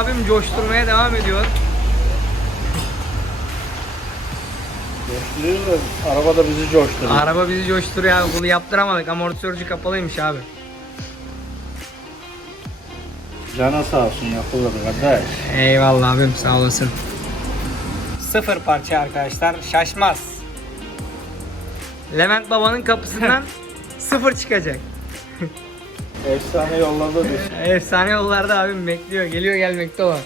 abim coşturmaya devam ediyor. Coşturuyor da araba da bizi coşturuyor. Araba bizi coşturuyor abi. Bunu yaptıramadık. Amortisörcü kapalıymış abi. Cana sağ olsun yapılır kardeş. Eyvallah abim sağ olasın. Sıfır parça arkadaşlar. Şaşmaz. Levent babanın kapısından sıfır çıkacak. Efsane yolladı biz. Efsane yollarda abim bekliyor. Geliyor gelmekte o.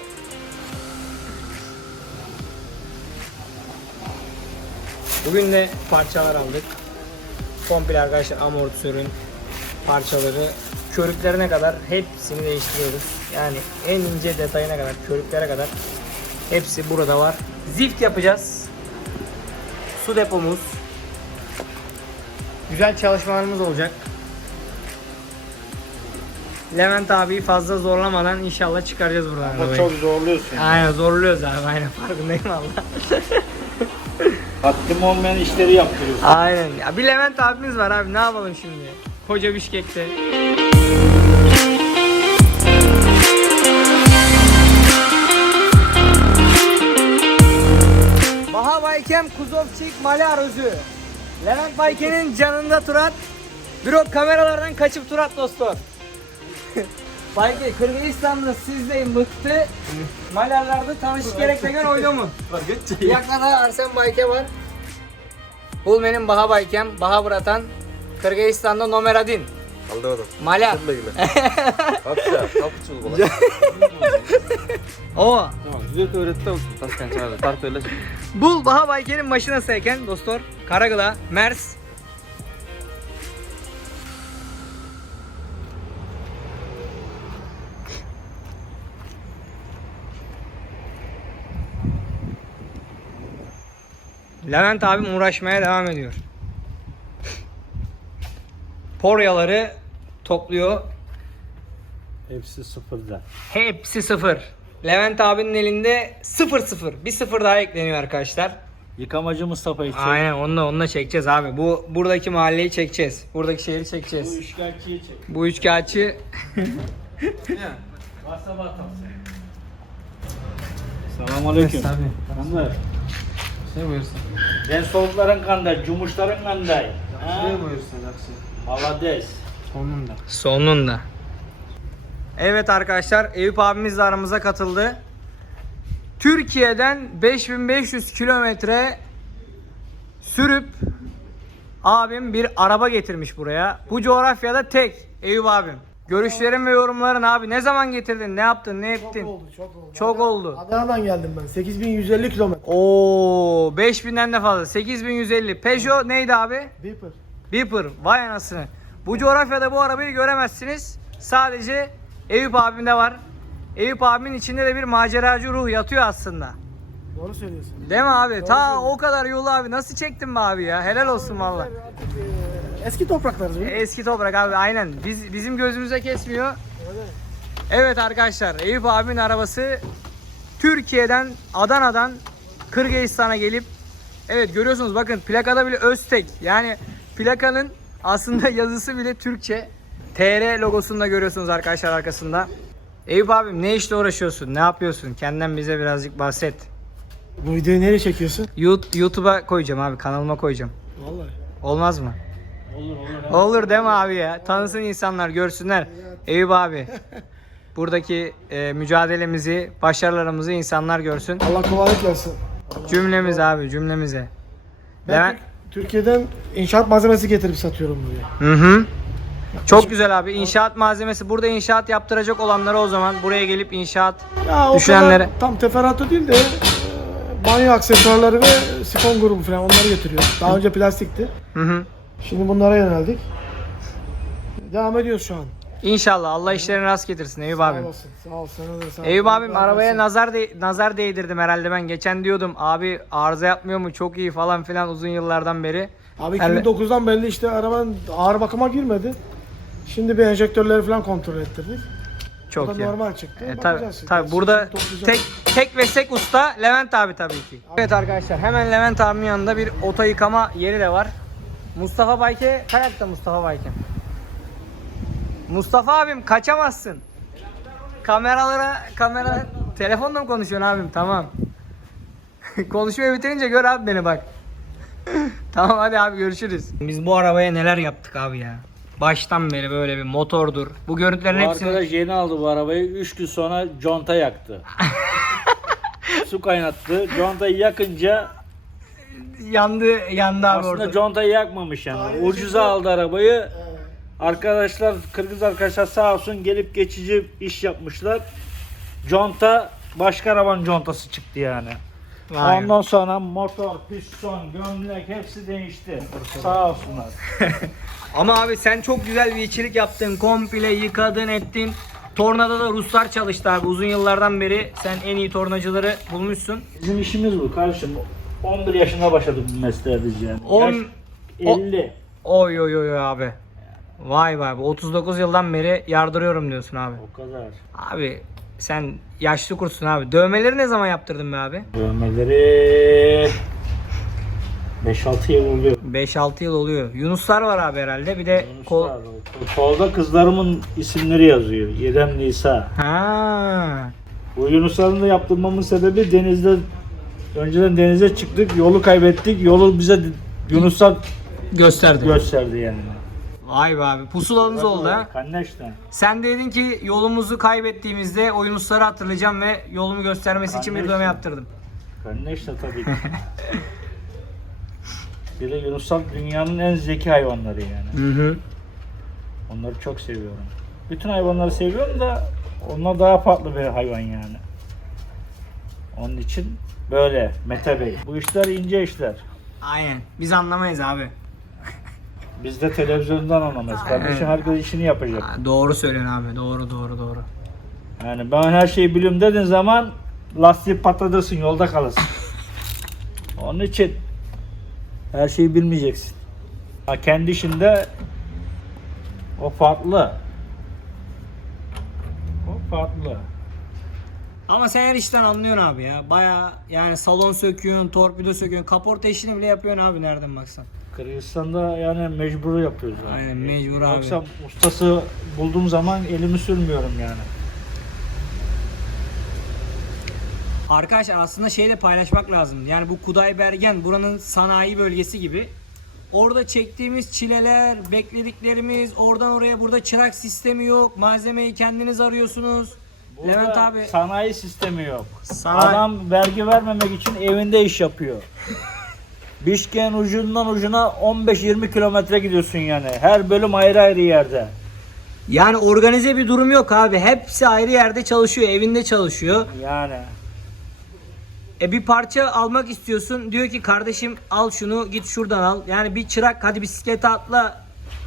Bugün de parçalar aldık. Komple arkadaşlar amortisörün parçaları körüklerine kadar hepsini değiştiriyoruz. Yani en ince detayına kadar, körüklere kadar hepsi burada var. Zift yapacağız. Su depomuz. Güzel çalışmalarımız olacak. Levent abiyi fazla zorlamadan inşallah çıkaracağız buradan Ama arabayı. çok zorluyorsun. Aynen zorluyoruz abi aynen farkındayım valla. Haddim olmayan işleri yaptırıyorsun. aynen. Ya bir Levent abimiz var abi ne yapalım şimdi? Koca Bişkek'te. Baha Baykem Kuzovçik Malar Özü. Levent Bayken'in canında Turat. Büro kameralardan kaçıp Turat dostlar. Bayke Kırgızistan'da sizdeyim bıktı. Malarlarda tanışık gerekten oynumu. Yakada Arsen Bayke var. Bul benim Baha Baykem, Baha Bratan. Kırgızistan'da Nomeradin. Anladım. Malar. Seninle ilgili. Hapşa, hapçıl bana. O. Tamam, güzel öğretti olsun. Taskan çağırdı. Tart öyle. Bul Baha Bayken'in maşinasıyken dostlar. Karagıla, Mers. Levent abim uğraşmaya devam ediyor. Poryaları topluyor. Hepsi sıfırda. Hepsi sıfır. Levent abinin elinde sıfır sıfır. Bir sıfır daha ekleniyor arkadaşlar. Yıkamacı Mustafa için. Aynen onunla onunla çekeceğiz abi. Bu buradaki mahalleyi çekeceğiz. Buradaki şehri Bu çekeceğiz. üçkağıtçıyı çek. Bu üçkağıtçı Varsa batarsın. Selamun aleyküm. Kanlar. Şey buyursun. Ben soğukların kanday, cumuşların kanday. Ha? Şey buyursun Akşe. Malades. Sonunda. sonunda. Evet arkadaşlar Eyüp abimiz de aramıza katıldı. Türkiye'den 5500 kilometre sürüp abim bir araba getirmiş buraya. Bu coğrafyada tek Eyüp abim. Görüşlerin ve yorumların abi ne zaman getirdin? Ne yaptın? Ne Çok ettin? oldu, çok oldu. Çok oldu. Adana'dan geldim ben. 8150 kilometre. Oo 5000'den de fazla. 8150. Peugeot neydi abi? Beeper. Beeper. Vay anasını. Bu coğrafyada bu arabayı göremezsiniz. Sadece Eyüp abimde var. Eyüp abimin içinde de bir maceracı ruh yatıyor aslında. Doğru söylüyorsun. Değil mi abi? Ta söylüyorsun. o kadar yolu abi nasıl çektin be abi ya? Helal olsun valla. Artık, eski topraklarız. biz. Eski toprak abi aynen. Biz bizim gözümüze kesmiyor. Öyle. Evet arkadaşlar Eyüp abimin arabası Türkiye'den Adana'dan Kırgızistan'a gelip evet görüyorsunuz bakın plakada bile Öztek yani plakanın aslında yazısı bile Türkçe. TR logosunu da görüyorsunuz arkadaşlar arkasında. Eyüp abim ne işle uğraşıyorsun? Ne yapıyorsun? Kendinden bize birazcık bahset. Bu videoyu nereye çekiyorsun? Yout- YouTube'a koyacağım abi kanalıma koyacağım. Vallahi. Olmaz mı? Olur olur. Olur deme abi ya. Tanısın insanlar, görsünler. Eyüp abi. Buradaki e, mücadelemizi, başarılarımızı insanlar görsün. Allah kolaylık versin. Cümlemiz abi, cümlemize. Ben Levent. Türk- Türkiye'den inşaat malzemesi getirip satıyorum buraya. Hı hı. Çok güzel abi. İnşaat malzemesi. Burada inşaat yaptıracak olanlara o zaman buraya gelip inşaat Ya o Düşünenlere- kadar tam teferruatı değil de e, banyo aksesuarları ve sifon grubu falan onları getiriyor. Daha önce plastikti. Hı hı. Şimdi bunlara yöneldik. Devam ediyoruz şu an. İnşallah Allah işlerini rast getirsin Eyüp Sağ abim. olasın. Sağ ol. Sana da sağ ol. Eyüp abim Allah arabaya razı olsun. nazar de- nazar değdirdim herhalde ben. Geçen diyordum abi arıza yapmıyor mu? Çok iyi falan filan uzun yıllardan beri. Abi Elle- 2009'dan belli işte arabanın ağır bakıma girmedi. Şimdi bir enjektörleri falan kontrol ettirdik. Çok iyi. normal çıktı. E, Bakacağız şimdi. tabii burada Toplayacağız. tek tek ve sek usta Levent abi tabii ki. Evet arkadaşlar hemen Levent abimin yanında bir oto yıkama yeri de var. Mustafa Bayke kayakta Mustafa Bayke. Mustafa abim kaçamazsın. Kameralara kamera Telefonla mı konuşuyorsun abim? Tamam. Konuşmayı bitirince gör abi beni bak. tamam hadi abi görüşürüz. Biz bu arabaya neler yaptık abi ya. Baştan beri böyle bir motordur. Bu görüntülerin Bu hepsini... arkadaş yeni aldı bu arabayı. 3 gün sonra conta yaktı. Su kaynattı. Contayı yakınca Yandı, yandı abi aslında orada. contayı yakmamış yani. Ucuza aldı arabayı. Arkadaşlar, Kırgız arkadaşlar sağ olsun gelip geçici iş yapmışlar. Conta başka arabanın contası çıktı yani. Vay. Ondan sonra motor, piston, gömlek hepsi değişti. Sağ olsunlar. Ama abi sen çok güzel bir içilik yaptın. Komple yıkadın ettin. Tornada da Ruslar çalıştı abi. Uzun yıllardan beri sen en iyi tornacıları bulmuşsun. Bizim işimiz bu kardeşim. 11 yaşında başladık bu mesleğe biz yani. On- Yaş 50. Oy oy oy abi. Vay vay. 39 yıldan beri yardırıyorum diyorsun abi. O kadar. Abi sen yaşlı kurtsun abi. Dövmeleri ne zaman yaptırdın be abi? Dövmeleri 5-6 yıl oluyor. 5-6 yıl oluyor. Yunuslar var abi herhalde. Bir de kol... Kol... Kolda kızlarımın isimleri yazıyor. İrem Nisa. Ha. Bu Yunusların da yaptırmamın sebebi denizde önceden denize çıktık, yolu kaybettik. Yolu bize Yunuslar Gösterdi. gösterdi yani. Vay be abi. Pusulanız oldu ha. Kanneşten. Sen dedin ki yolumuzu kaybettiğimizde o Yunusları hatırlayacağım ve yolumu göstermesi için bir Kardeşim. dövme yaptırdım. Kanneşte tabii ki. Bir de Yunuslar dünyanın en zeki hayvanları yani. Hı hı. Onları çok seviyorum. Bütün hayvanları seviyorum da onlar daha farklı bir hayvan yani. Onun için böyle Mete Bey. Bu işler ince işler. Aynen. Biz anlamayız abi. Biz de televizyondan anlamayız. Kardeşim herkes işini yapacak. Ha, Doğru söylüyorsun abi. Doğru doğru doğru. Yani ben her şeyi biliyorum dediğin zaman lastiği patlatırsın yolda kalırsın. Onun için her şeyi bilmeyeceksin. Ha, kendi işinde o farklı. O farklı. Ama sen her işten anlıyorsun abi ya. Baya yani salon söküyorsun, torpido söküyorsun, kaporta işini bile yapıyorsun abi nereden baksan. Kırgızistan'da yani mecbur yapıyoruz. Yani. Aynen, mecbur abi. Yoksa ustası bulduğum zaman elimi sürmüyorum yani. Arkadaşlar aslında şey de paylaşmak lazım. Yani bu Kudaybergen buranın sanayi bölgesi gibi. Orada çektiğimiz çileler, beklediklerimiz, oradan oraya burada çırak sistemi yok. Malzemeyi kendiniz arıyorsunuz. Burada Levent abi sanayi sistemi yok. Sanayi- Adam vergi vermemek için evinde iş yapıyor. Bişken ucundan ucuna 15-20 kilometre gidiyorsun yani. Her bölüm ayrı ayrı yerde. yani organize bir durum yok abi. Hepsi ayrı yerde çalışıyor, evinde çalışıyor. Yani. E bir parça almak istiyorsun. Diyor ki kardeşim al şunu git şuradan al. Yani bir çırak hadi bisiklete atla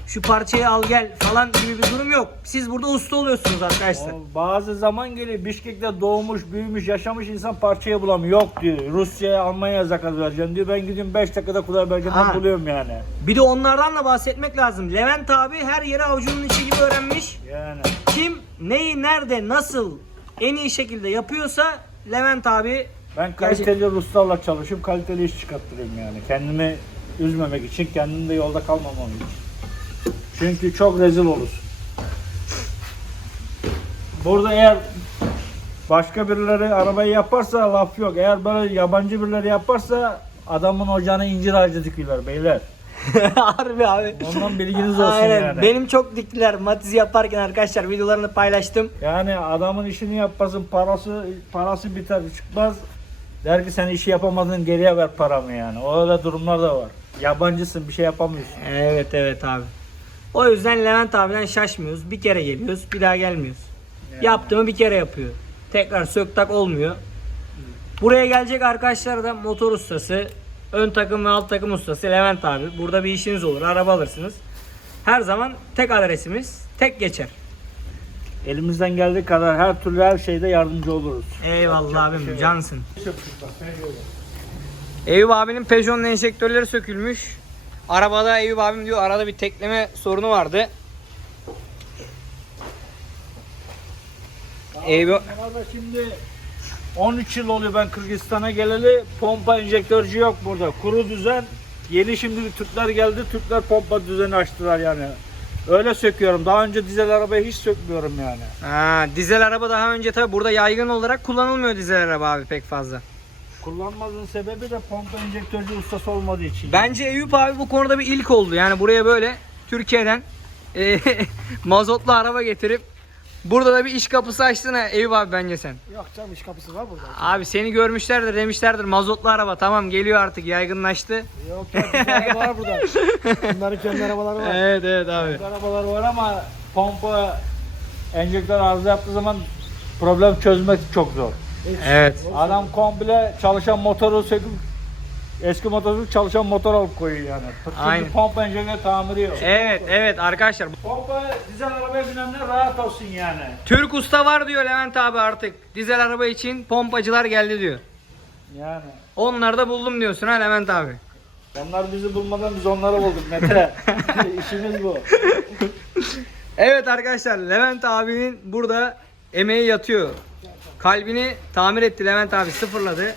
şu parçayı al gel falan gibi bir durum yok. Siz burada usta oluyorsunuz arkadaşlar. O bazı zaman geliyor Bişkek'te doğmuş, büyümüş, yaşamış insan parçayı bulamıyor. Yok diyor. Rusya'ya, Almanya'ya zakat vereceğim diyor. Ben gidiyorum 5 dakikada Kudaybergen'den Ha. buluyorum yani. Bir de onlardan da bahsetmek lazım. Levent abi her yeri avucunun içi gibi öğrenmiş. Yani. Kim neyi nerede nasıl en iyi şekilde yapıyorsa Levent abi Ben kaliteli Ruslarla çalışıp kaliteli iş çıkarttırıyorum yani. Kendimi üzmemek için, kendim de yolda kalmamam için. Çünkü çok rezil olursun. Burada eğer başka birileri arabayı yaparsa laf yok. Eğer böyle yabancı birileri yaparsa adamın ocağına incir ağacı dikiyorlar beyler. harbi abi. Ondan bilginiz olsun Aynen. yani. Benim çok diktiler Matiz yaparken arkadaşlar videolarını paylaştım. Yani adamın işini yapmasın, parası parası biter çıkmaz. Der ki sen işi yapamadın geriye ver paramı yani. Öyle durumlar da var. Yabancısın bir şey yapamıyorsun. Evet evet abi. O yüzden Levent abiden şaşmıyoruz. Bir kere geliyoruz, bir daha gelmiyoruz. Yaptığımı bir kere yapıyor. Tekrar sök tak olmuyor. Buraya gelecek arkadaşlar da motor ustası, ön takım ve alt takım ustası Levent abi. Burada bir işiniz olur, araba alırsınız. Her zaman tek adresimiz, tek geçer. Elimizden geldiği kadar her türlü her şeyde yardımcı oluruz. Eyvallah abim, cansın. Eyüp abinin Peugeot'un enjektörleri sökülmüş. Arabada Eyüp abim diyor arada bir tekleme sorunu vardı. Eyüp Ama da şimdi 13 yıl oluyor ben Kırgızistan'a geleli pompa enjektörcü yok burada. Kuru düzen. Yeni şimdi Türkler geldi. Türkler pompa düzeni açtılar yani. Öyle söküyorum. Daha önce dizel arabayı hiç sökmüyorum yani. Ha, dizel araba daha önce tabi burada yaygın olarak kullanılmıyor dizel araba abi pek fazla. Kullanmazın sebebi de pompa enjektörcü ustası olmadığı için. Bence Eyüp abi bu konuda bir ilk oldu. Yani buraya böyle Türkiye'den e, mazotlu araba getirip burada da bir iş kapısı açtın ha Eyüp abi bence sen. Yok canım iş kapısı var burada. Abi seni görmüşlerdir demişlerdir mazotlu araba tamam geliyor artık yaygınlaştı. Yok ya güzel araba var burada. Bunların kendi arabaları var. Evet evet abi. arabalar var ama pompa enjektör arıza yaptığı zaman problem çözmek çok zor. Evet. Adam komple çalışan motoru söküp eski motoru çalışan motor alıp koyuyor yani. Çünkü Aynen. pompa enjektör tamiri yok. Evet evet arkadaşlar. Pompa dizel arabaya binenler rahat olsun yani. Türk usta var diyor Levent abi artık. Dizel araba için pompacılar geldi diyor. Yani. Onları da buldum diyorsun ha Levent abi. Onlar bizi bulmadan biz onları bulduk Mete. İşimiz bu. Evet arkadaşlar Levent abinin burada emeği yatıyor. Kalbini tamir etti Levent abi sıfırladı.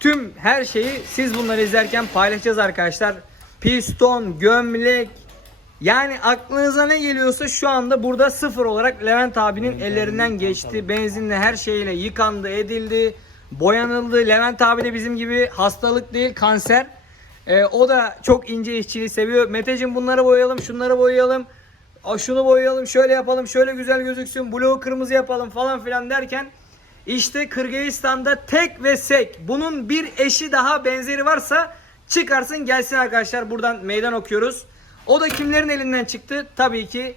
Tüm her şeyi siz bunları izlerken paylaşacağız arkadaşlar. Piston, gömlek yani aklınıza ne geliyorsa şu anda burada sıfır olarak Levent abinin ellerinden geçti. Benzinle her şeyle yıkandı, edildi, boyanıldı. Levent abi de bizim gibi hastalık değil kanser. Ee, o da çok ince işçiliği seviyor. Meteciğim bunları boyayalım, şunları boyayalım. Şunu boyayalım, şöyle yapalım, şöyle güzel gözüksün, bloğu kırmızı yapalım falan filan derken işte Kırgızistan'da tek ve sek. Bunun bir eşi daha benzeri varsa çıkarsın gelsin arkadaşlar. Buradan meydan okuyoruz. O da kimlerin elinden çıktı? Tabii ki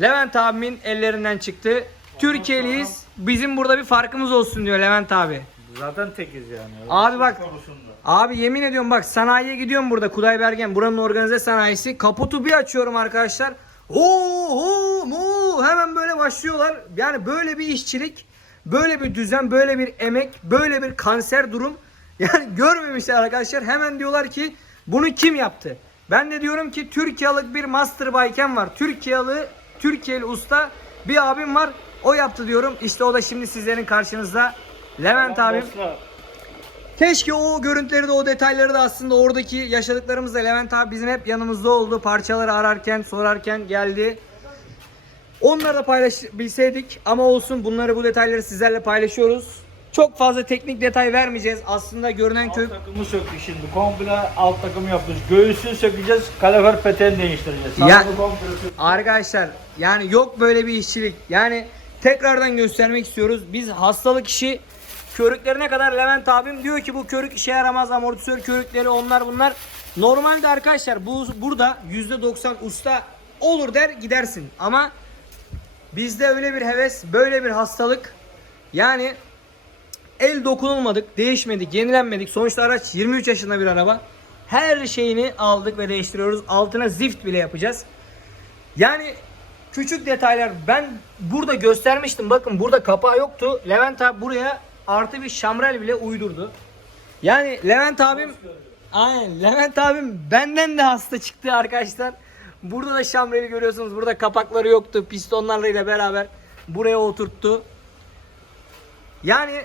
Levent abimin ellerinden çıktı. Türkiye'liyiz. Bizim burada bir farkımız olsun diyor Levent abi. Zaten tekiz yani. Abi bak Konusunda. Abi yemin ediyorum bak sanayiye gidiyorum burada Kudaybergen buranın organize sanayisi. Kaputu bir açıyorum arkadaşlar. Oo, oo, oo, hemen böyle başlıyorlar. Yani böyle bir işçilik, böyle bir düzen, böyle bir emek, böyle bir kanser durum. Yani görmemişler arkadaşlar. Hemen diyorlar ki bunu kim yaptı? Ben de diyorum ki Türkiye'lik bir master biken var. Türkiye'li Türkiye'li usta bir abim var. O yaptı diyorum. İşte o da şimdi sizlerin karşınızda. Levent abim. Dostlar, Keşke o görüntüleri de o detayları da aslında oradaki yaşadıklarımız da Levent abi bizim hep yanımızda oldu. Parçaları ararken sorarken geldi. Onları da paylaşabilseydik ama olsun bunları bu detayları sizlerle paylaşıyoruz. Çok fazla teknik detay vermeyeceğiz. Aslında görünen köy Alt takımı söktü şimdi. Komple alt takımı yapıyoruz. Göğüsü sökeceğiz. Kalefer peteğini değiştireceğiz. Ya- söktük. Arkadaşlar yani yok böyle bir işçilik. Yani tekrardan göstermek istiyoruz. Biz hastalık işi körüklerine kadar Levent abim diyor ki bu körük işe yaramaz amortisör körükleri onlar bunlar. Normalde arkadaşlar bu burada %90 usta olur der gidersin ama bizde öyle bir heves böyle bir hastalık yani el dokunulmadık, değişmedik, yenilenmedik. Sonuçta araç 23 yaşında bir araba. Her şeyini aldık ve değiştiriyoruz. Altına zift bile yapacağız. Yani küçük detaylar ben burada göstermiştim. Bakın burada kapağı yoktu. Levent abi buraya artı bir şamrel bile uydurdu. Yani Levent abim Aynen Levent abim benden de hasta çıktı arkadaşlar. Burada da şamreli görüyorsunuz. Burada kapakları yoktu. Pistonlarıyla beraber buraya oturttu. Yani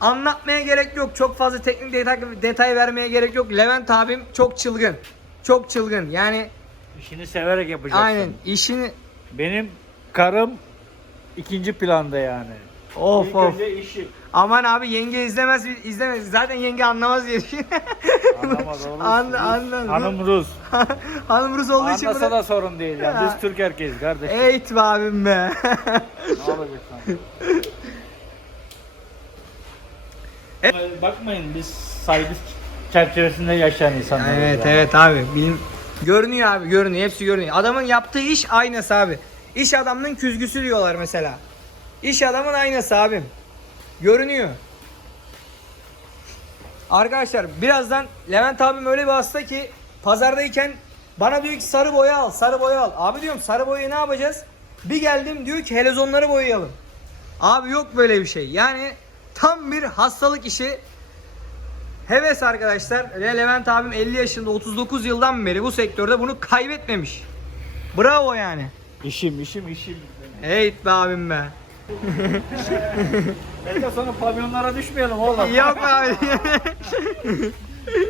anlatmaya gerek yok. Çok fazla teknik detay, detay vermeye gerek yok. Levent abim çok çılgın. Çok çılgın. Yani İşini severek yapacaksın. aynen işini Benim karım ikinci planda yani. of İlk of. önce işim. Aman abi yenge izlemez izlemez. Zaten yenge anlamaz diye. Anlamaz oğlum. An- anladım. Hanım Rus. Hanım Rus olduğu için Anlasa bunu... da sorun değil. Yani. Ya. Biz Türk erkeğiz kardeş. Eğit be abim be. Ne olacak sana? Bakmayın biz saygı çerçevesinde yaşayan insanlarız. evet yani. evet abi. Bilim... Görünüyor abi görünüyor. Hepsi görünüyor. Adamın yaptığı iş aynası abi. İş adamının küzgüsü diyorlar mesela. İş adamın aynası abim. Görünüyor. Arkadaşlar birazdan Levent abim öyle bir hasta ki pazardayken bana diyor ki sarı boya al, sarı boya al. Abi diyorum sarı boyayı ne yapacağız? Bir geldim diyor ki helezonları boyayalım. Abi yok böyle bir şey. Yani tam bir hastalık işi. Heves arkadaşlar. Ve Levent abim 50 yaşında 39 yıldan beri bu sektörde bunu kaybetmemiş. Bravo yani. İşim işim işim. Hey be abim be. Ben de sonra pavyonlara düşmeyelim oğlum. Yok abi.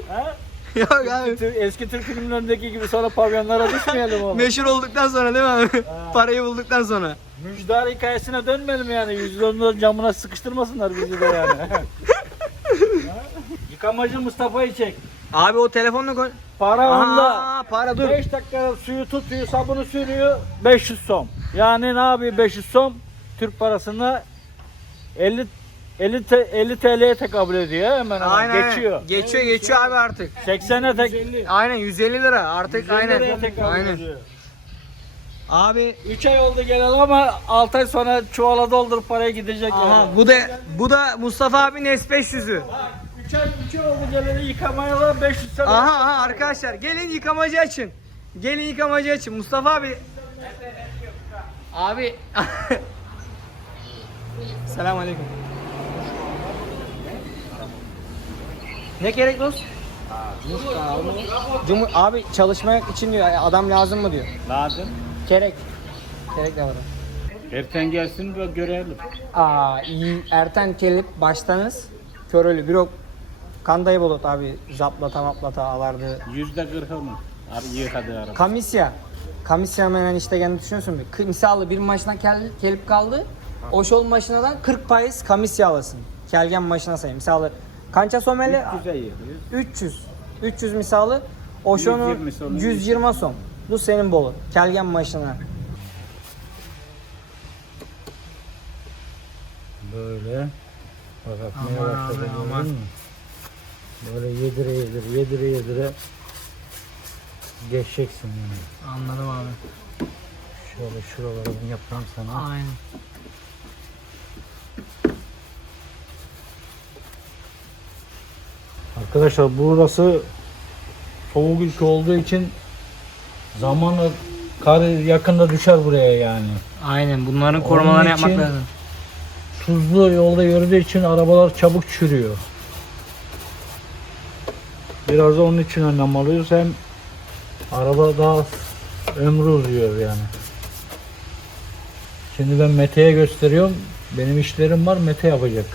Ha? Yok abi. Tür- Eski Türk filmlerindeki gibi sonra pavyonlara düşmeyelim oğlum. Meşhur olduktan sonra değil mi abi? Parayı bulduktan sonra. Müjdar hikayesine dönmeyelim yani. Yüzünün camına sıkıştırmasınlar bizi de yani. Ha? Yıkamacı Mustafa'yı çek. Abi o telefonla koy. Para onda. Aa, para dur. 5 dakika suyu tutuyor, sabunu sürüyor. 500 som. Yani ne yapıyor 500 som? Türk parasını 50 50 te- 50 TL'ye tekabül ediyor hemen hemen. Aynen. geçiyor. Geçiyor geçiyor abi artık. 80'e tek Aynen 150 lira artık 150 aynen. liraya tekabül Aynen. ediyor. Abi 3 ay oldu geleli ama 6 ay sonra çuvala doldurup paraya gidecek aha yani. bu da bu da Mustafa abinin S500'ü. 3 ay 3 ay oldu geleli yıkamaya lan 500 sene. Aha aha arkadaşlar gelin yıkamacı açın. Gelin yıkamacı açın. Mustafa abi. Abi. Selam aleyküm. Ne gerek dost? Cumhur abi çalışmak için diyor adam lazım mı diyor. Lazım. Gerek. Gerek de var. Erken gelsin ve görelim. Aa iyi erten gelip baştanız körölü bir ok kandayı bulut abi zaplata maplata alardı. Yüzde kırkı mı? Abi yıkadı araba. Kamisya. Kamisya hemen işte kendini düşünüyorsun bir. Misalı bir maçına kel, gelip kaldı. O şol maçına da 40 payız kamisya alasın. Kelgen maçına sayayım. Misalı kança someli 300. 300 misalı. O şonu 120 sonu. 120 son. Bu senin bolu. Kelgen maçına. Böyle. Bak akmaya başladı. aman, gördün aman. mü? Böyle yedire yedire yedire yedire geçeceksin yani. Anladım abi. Şöyle şuraları bir yapayım sana. Aynen. Arkadaşlar burası soğuk ülke olduğu için zamanla kar yakında düşer buraya yani. Aynen bunların korumalarını yapmak için- lazım. Tuzlu yolda yürüdüğü için arabalar çabuk çürüyor. Biraz da onun için önlem alıyoruz. Hem araba daha ömrü uzuyor yani. Şimdi ben Mete'ye gösteriyorum. Benim işlerim var. Mete yapacak.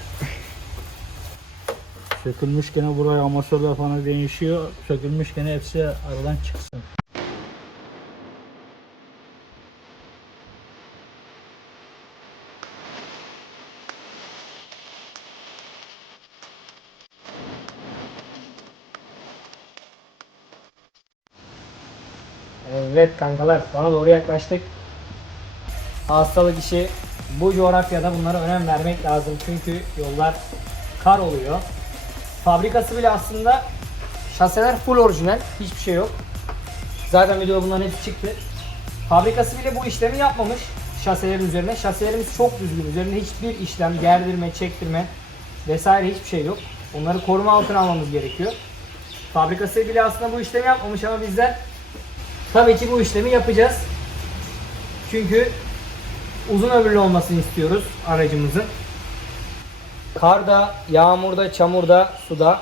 Sökülmüş gene buraya amasörler falan değişiyor. Sökülmüş gene hepsi aradan çıksın. Evet kankalar bana doğru yaklaştık. Hastalık işi bu coğrafyada bunlara önem vermek lazım çünkü yollar kar oluyor. Fabrikası bile aslında şaseler full orijinal hiçbir şey yok. Zaten videoda bunların hepsi çıktı. Fabrikası bile bu işlemi yapmamış şaselerin üzerine. Şaselerimiz çok düzgün. Üzerinde hiçbir işlem, gerdirme, çektirme vesaire hiçbir şey yok. Onları koruma altına almamız gerekiyor. Fabrikası bile aslında bu işlemi yapmamış ama bizler Tabii ki bu işlemi yapacağız. Çünkü uzun ömürlü olmasını istiyoruz aracımızın. Karda, yağmurda, çamurda, suda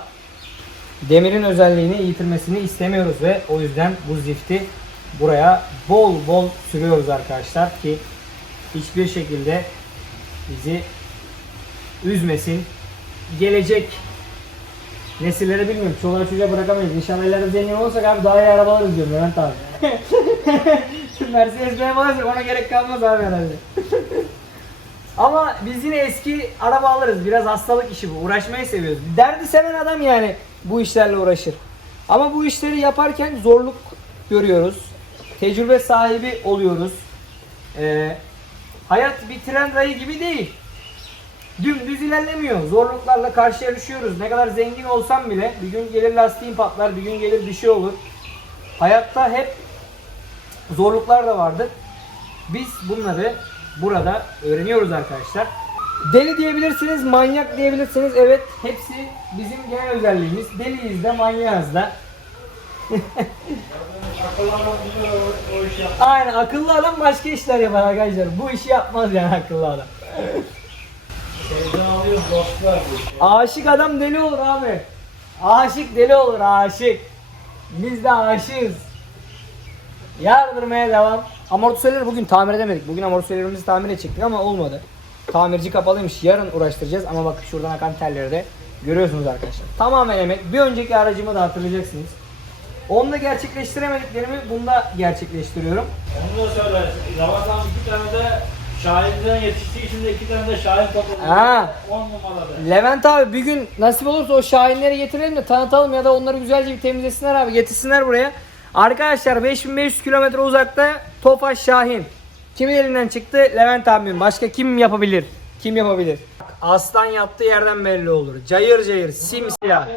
demirin özelliğini yitirmesini istemiyoruz ve o yüzden bu zifti buraya bol bol sürüyoruz arkadaşlar ki hiçbir şekilde bizi üzmesin. Gelecek nesillere bilmiyorum. Çoluğa çocuğa bırakamayız. İnşallah ileride zengin olursak abi daha iyi arabalar izliyorum Levent abi. Mercedes alırsak ona gerek kalmaz abi herhalde. Ama biz yine eski araba alırız. Biraz hastalık işi bu. Uğraşmayı seviyoruz. Derdi seven adam yani bu işlerle uğraşır. Ama bu işleri yaparken zorluk görüyoruz. Tecrübe sahibi oluyoruz. Ee, hayat bir tren rayı gibi değil dümdüz ilerlemiyor. Zorluklarla karşıya düşüyoruz. Ne kadar zengin olsam bile bir gün gelir lastiğin patlar, bir gün gelir bir şey olur. Hayatta hep zorluklar da vardır. Biz bunları burada öğreniyoruz arkadaşlar. Deli diyebilirsiniz, manyak diyebilirsiniz. Evet, hepsi bizim genel özelliğimiz. Deliyiz de, manyağız da. Aynen, akıllı adam başka işler yapar arkadaşlar. Bu işi yapmaz yani akıllı adam. Aşık adam deli olur abi. Aşık deli olur aşık. Biz de aşığız. Yardırmaya devam. Amortisörleri bugün tamir edemedik. Bugün amortisörlerimizi tamir edecektik ama olmadı. Tamirci kapalıymış. Yarın uğraştıracağız ama bakın şuradan akan telleri de görüyorsunuz arkadaşlar. Tamamen emek. Bir önceki aracımı da hatırlayacaksınız. Onda gerçekleştiremediklerimi bunda gerçekleştiriyorum. Onu da söyle. Ramazan iki tane de Şahin'den yetiştiği için de iki tane de Şahin topladı. Ha. 10 numaralı. Levent abi bir gün nasip olursa o şahinleri getirelim de tanıtalım ya da onları güzelce bir temizlesinler abi getirsinler buraya. Arkadaşlar 5500 kilometre uzakta Tofaş Şahin. Kimin elinden çıktı? Levent abimin. Başka kim yapabilir? Kim yapabilir? Aslan yattığı yerden belli olur. Cayır cayır simsiyah.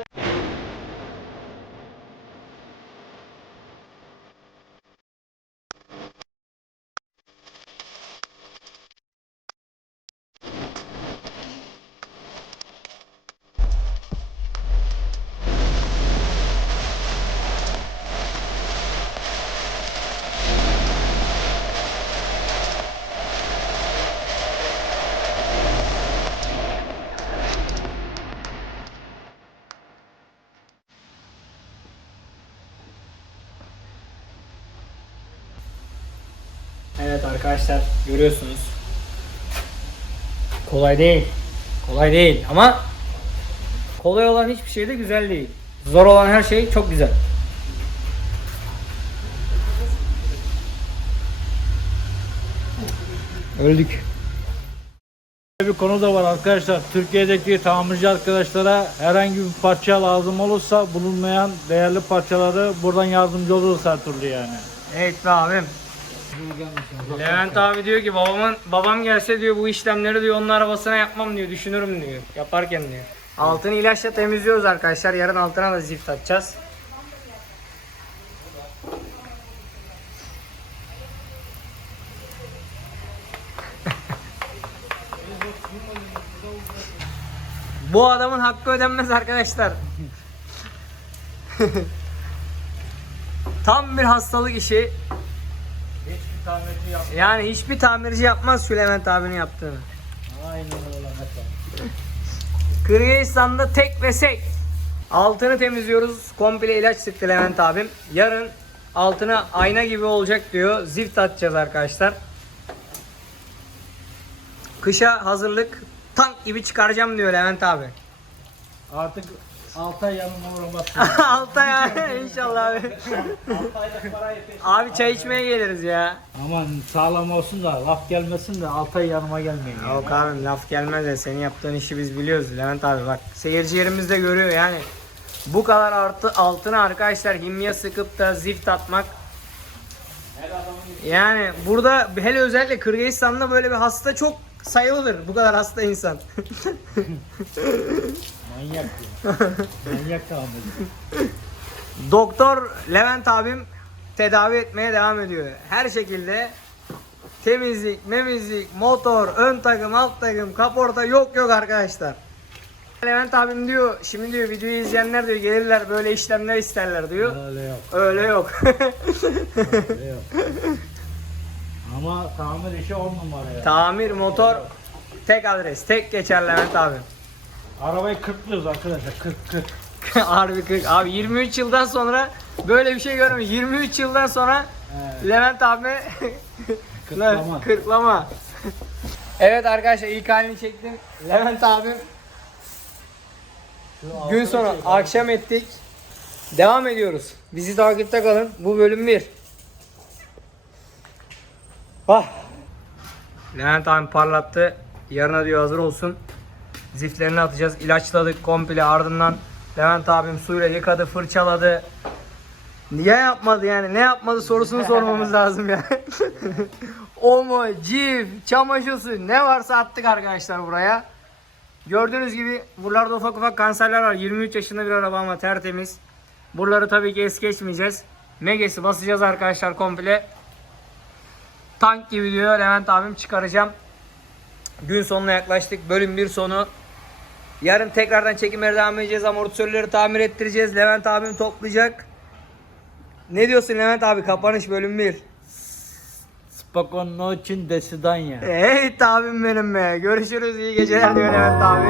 Evet arkadaşlar görüyorsunuz. Kolay değil. Kolay değil ama kolay olan hiçbir şey de güzel değil. Zor olan her şey çok güzel. Öldük. Bir konu da var arkadaşlar. Türkiye'deki tamirci arkadaşlara herhangi bir parça lazım olursa bulunmayan değerli parçaları buradan yardımcı oluruz her türlü yani. Evet be abim. Levent abi diyor ki babamın babam gelse diyor bu işlemleri diyor onun arabasına yapmam diyor düşünürüm diyor yaparken diyor. Altını ilaçla temizliyoruz arkadaşlar yarın altına da zift atacağız. Bu adamın hakkı ödenmez arkadaşlar. Tam bir hastalık işi. Tamirci yap. Yani hiçbir tamirci yapmaz Levent abinin yaptığını. Aynen öyle. Kırgızistan'da tek ve sek. Altını temizliyoruz. Komple ilaç sıktı Levent abim. Yarın altına ayna gibi olacak diyor. Zift atacağız arkadaşlar. Kışa hazırlık. Tank gibi çıkaracağım diyor Levent abi. Artık 6 ay yanıma uğramazsın. Alta ya inşallah abi. Abi çay içmeye geliriz ya. Aman sağlam olsun da laf gelmesin de 6 ay yanıma gelmeyin. yani. Yok abi laf gelmez de senin yaptığın işi biz biliyoruz Levent abi bak seyircilerimiz de görüyor yani bu kadar artı altına arkadaşlar himya sıkıp da zift atmak yani burada hele özellikle Kırgızistan'da böyle bir hasta çok sayılıdır bu kadar hasta insan. Manyak ya. Manyak tamirci. Doktor Levent abim tedavi etmeye devam ediyor. Her şekilde temizlik, memizlik, motor, ön takım, alt takım, kaporta yok yok arkadaşlar. Levent abim diyor, şimdi diyor videoyu izleyenler diyor gelirler böyle işlemler isterler diyor. Öyle yok. Öyle yok. Öyle yok. Ama tamir işi 10 numara ya. Tamir, motor tek adres, tek geçer Levent abi. Arabayı kırklıyoruz arkadaşlar. 40 40. Harbi kırk. Abi 23 yıldan sonra böyle bir şey görmedim. 23 yıldan sonra Evet. Levent abi Kırklama. Kırklama. evet arkadaşlar ilk halini çektim. Levent abim gün sonu akşam ettik. Devam ediyoruz. Bizi takipte kalın. Bu bölüm 1. Ah. Levent abim parlattı. Yarına diyor hazır olsun. Ziftlerini atacağız. İlaçladık komple ardından Levent abim suyla yıkadı, fırçaladı. Niye yapmadı yani? Ne yapmadı sorusunu sormamız lazım ya. Omo, cif, çamaşır suyu ne varsa attık arkadaşlar buraya. Gördüğünüz gibi buralarda ufak ufak kanserler var. 23 yaşında bir araba ama tertemiz. Buraları tabii ki es geçmeyeceğiz. Meges'i basacağız arkadaşlar komple. Tank gibi diyor Levent abim çıkaracağım. Gün sonuna yaklaştık. Bölüm 1 sonu. Yarın tekrardan çekimlere devam edeceğiz. Amortisörleri tamir ettireceğiz. Levent abim toplayacak. Ne diyorsun Levent abi? Kapanış bölüm 1. Spokon için desidanya. Evet abim benim be. Görüşürüz. iyi geceler diyor Levent abi.